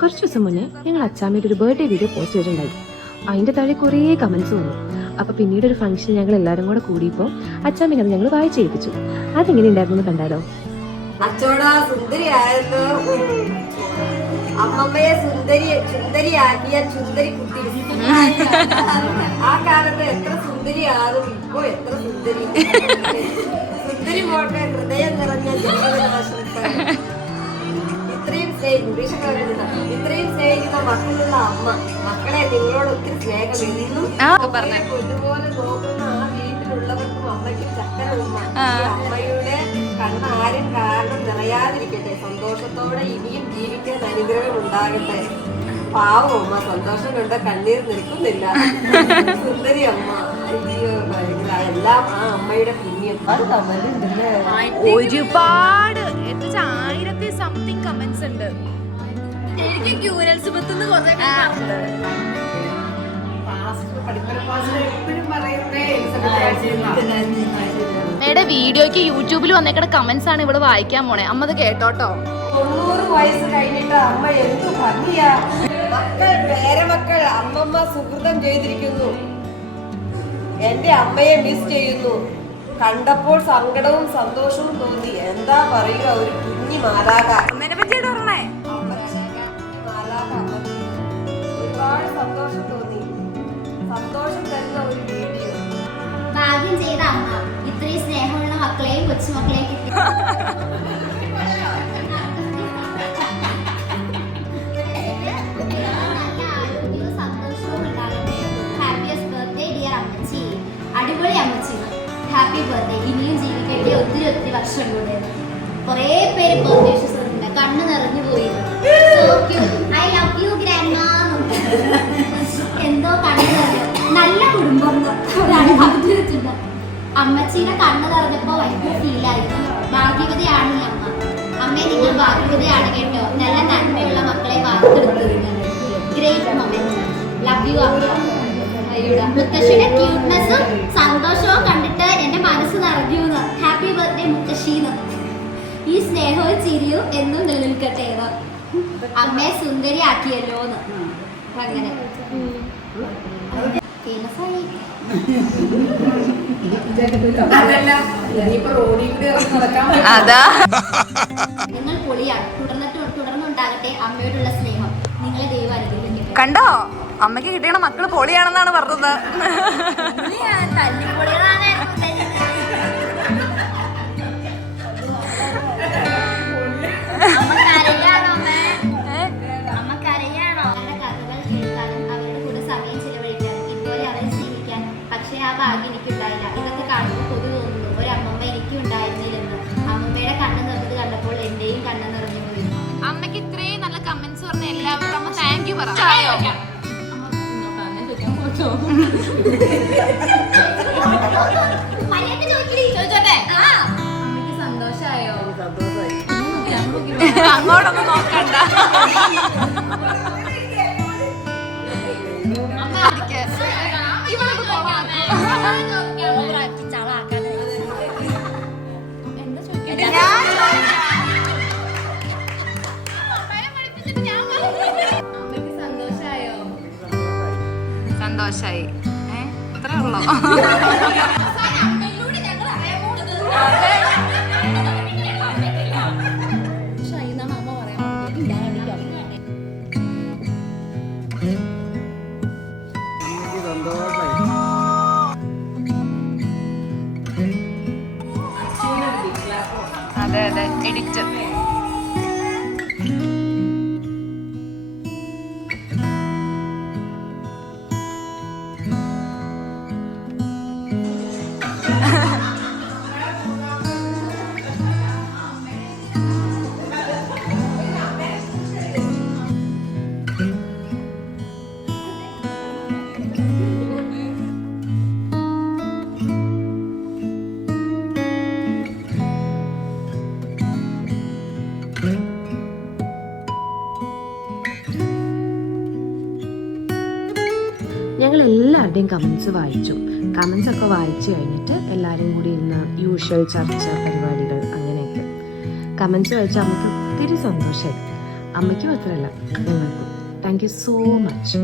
കുറച്ച് ദിവസം മുന്നേ ഞങ്ങൾ അച്ചാമ്മയുടെ ഒരു ബർത്ത്ഡേ വീഡിയോ പോസ്റ്റ് ചെയ്തിട്ടുണ്ടായി. അതിൻ്റെ താഴെ കുറേ കമൻസ് വന്നു. അപ്പോൾ പിന്നീട് ഒരു ഫംഗ്ഷൻ ഞങ്ങൾ എല്ലാവരും കൂടെ കൂടിയപ്പോൾ അച്ചാമ്മയ്ക്ക് അത് ഞങ്ങൾ വായിച്ച് ഏൽപ്പിച്ചു. അതെങ്ങനെ ഉണ്ടായിരുന്നു കണ്ടാലോ? അച്ചോടാ സുന്ദരിയായല്ലോ, അമ്മമ്മയെ സുന്ദരിയാക്കിയ ചുന്ദരി കുട്ടി. ആ കാലത്ത് എത്ര സുന്ദരിയാകും, ഇപ്പൊ എത്ര സുന്ദരി. സുന്ദരി പോട്ടെ, ഹൃദയം നിറഞ്ഞ ജീവിതനാശനത്തെ ഇത്രയും സ്നേഹിക്കുന്ന മക്കളുള്ള അമ്മ, മക്കളെ നിങ്ങളോട് ഒത്തിരി സ്നേഹം എന്നും ഇതുപോലെ നോക്കുന്ന ആ വീട്ടിലുള്ളവർക്കും അമ്മയ്ക്കും ചക്കര ഉമ്മ. ഈ അമ്മയുടെ കണ്ണ് ആരും കാരണം നിറയാതിരിക്കട്ടെ, സന്തോഷത്തോടെ ഇനിയും ജീവിക്കാൻ അനുഗ്രഹം ഉണ്ടാകട്ടെ. പാവം അമ്മ, സന്തോഷം കൊണ്ട് കണ്ണീർ നിൽക്കുന്നില്ല. സുന്ദരി അമ്മ, എല്ലാം ആ അമ്മയുടെ പുണ്യം. അത് കമന്റുണ്ടല്ലേ, ഒരുപാട് 1000 കമന്റ്സ് ഉണ്ട്. എനിക്ക് ക്യൂരൽസ് പത്തുനിന്ന് കുറേ അമ്മയുടെ വീഡിയോക്ക് യൂട്യൂബിൽ വന്നേക്കുന്ന കമന്റ്സ് ആണ് ഇവിടെ വായിക്കാൻ പോണേ. അമ്മ അത് കേട്ടോട്ടോ. 90 വയസ്സ് കഴിഞ്ഞിട്ട് അമ്മ എന്തു ഭംഗിയാ. മക്കൾ, പേരമക്കൾ അമ്മമ്മ സുഹൃതം ചെയ്തിരിക്കുന്നു. എന്റെ അമ്മയെ മിസ് ചെയ്യുന്നു. കണ്ടപ്പോൾ സങ്കടവും സന്തോഷവും തോന്നി. എന്താ പറയുക, ഒരു കുഞ്ഞി മാലാക. അമ്മേനെ പറ്റിയിട്ട് പറഞ്ഞേ. ഒരുപാട് സന്തോഷം തോന്നി. സന്തോഷം തരുന്ന ഒരു വീഡിയോ. ഭാഗ്യം ചെയ്ത അമ്മ, ഇത്രയും സ്നേഹമുള്ള മക്കളെയും കൊച്ചുമക്കളെയും കിട്ടി. നല്ല ആരോഗ്യവും സന്തോഷവും ഉണ്ടാകട്ടെ. ഹാപ്പിയസ്റ്റ് ബർത്ത്ഡേ ഡിയർ അമ്മച്ചി. അടിപൊളി അമ്മച്ചി, ഹാപ്പി ബർത്ത്ഡേ. ഇനിയും ജീവിക്കട്ടെ, ഒത്തിരി ഒത്തിരി വർഷം കൂടെ. കുറേ പേര് ബർത്ത്ഡേ വിഷസ് ഉണ്ട്, കണ്ണ് നിറഞ്ഞു പോയി. ഐ ലവ് യു ഗ്രാൻഡ് മാം. എന്തോ കണ്ണ് നിറഞ്ഞു. നല്ല കുടുംബം ഒരാൾ പറഞ്ഞു വെച്ചിട്ടുണ്ട്. അമ്മച്ചീനെ കണ്ണ് നിറഞ്ഞപ്പോ ഭയങ്കര ഫീലായിരുന്നു. ഭാഗ്യവതിയാണ് ഈ അമ്മ. അമ്മയെ നിങ്ങൾ ഭാഗ്യവതിയാണ് കേട്ടോ. നല്ല നന്മയുള്ള മക്കളെ വാർത്തെടുത്തതിന് ഗ്രേറ്റ് മൊമെന്റ്. ലവ് യു അമ്മ. മുത്തശ്ശിയുടെ ക്യൂട്ട്നെസ്സും സന്തോഷവും കണ്ടിട്ട് എന്റെ മനസ്സ് നിറഞ്ഞു. ഹാപ്പി ബർത്ത്ഡേ മുത്തശ്ശീന്ന്. ഈ സ്നേഹവും ചിരിയും എന്നും നിലനിൽക്കട്ടെ. അമ്മയെ സുന്ദരിയാക്കിയല്ലോന്ന്. അങ്ങനെ നിങ്ങൾ പൊളിയാണ്. തുടർന്നുണ്ടാകട്ടെ അമ്മയോടുള്ള സ്നേഹം. നിങ്ങളെ ദൈവം അനുഗ്രഹിക്കട്ടെ. കണ്ടോ, അമ്മയ്ക്ക് കിട്ടിയ മക്കള് പൊളിയാണെന്നാണ് പറഞ്ഞത്. ഭാഗ്യം എനിക്കുണ്ടായില്ല. ഇതൊക്കെ കാണുമ്പോൾ കൊതു തോന്നുന്നു, ഒരു അമ്മമ്മ എനിക്കും ഉണ്ടായിരുന്നില്ലെന്ന്. അമ്മമ്മയുടെ കണ്ണ് നിറഞ്ഞത് കണ്ടപ്പോൾ എന്റെയും കണ്ണ് നിറഞ്ഞു പോയി. അമ്മയ്ക്ക് ഇത്രയും നല്ല കമന്റ്സ് പറഞ്ഞ എല്ലാവർക്കും അമ്മ താങ്ക് യു പറ. അമ്മയ്ക്ക് സന്തോഷായോ? അങ്ങോട്ടൊന്നും നോക്കണ്ട. സന്തോഷായി. ഇത്രേ ഉള്ളോ? അതെ അതെ, എഡിറ്റ്. ഞങ്ങൾ എല്ലാവരുടെയും കമൻസ് വായിച്ചു. കമൻസ് ഒക്കെ വായിച്ചു കഴിഞ്ഞിട്ട് എല്ലാവരും കൂടി ഇരുന്ന് യൂഷ്വൽ ചർച്ച പരിപാടികൾ അങ്ങനെയൊക്കെ. കമൻസ് വായിച്ചാൽ നമുക്ക് ഒത്തിരി സന്തോഷമായി. അമ്മയ്ക്ക് മാത്രമല്ല ഞങ്ങൾക്കും. Thank you so much.